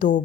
2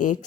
1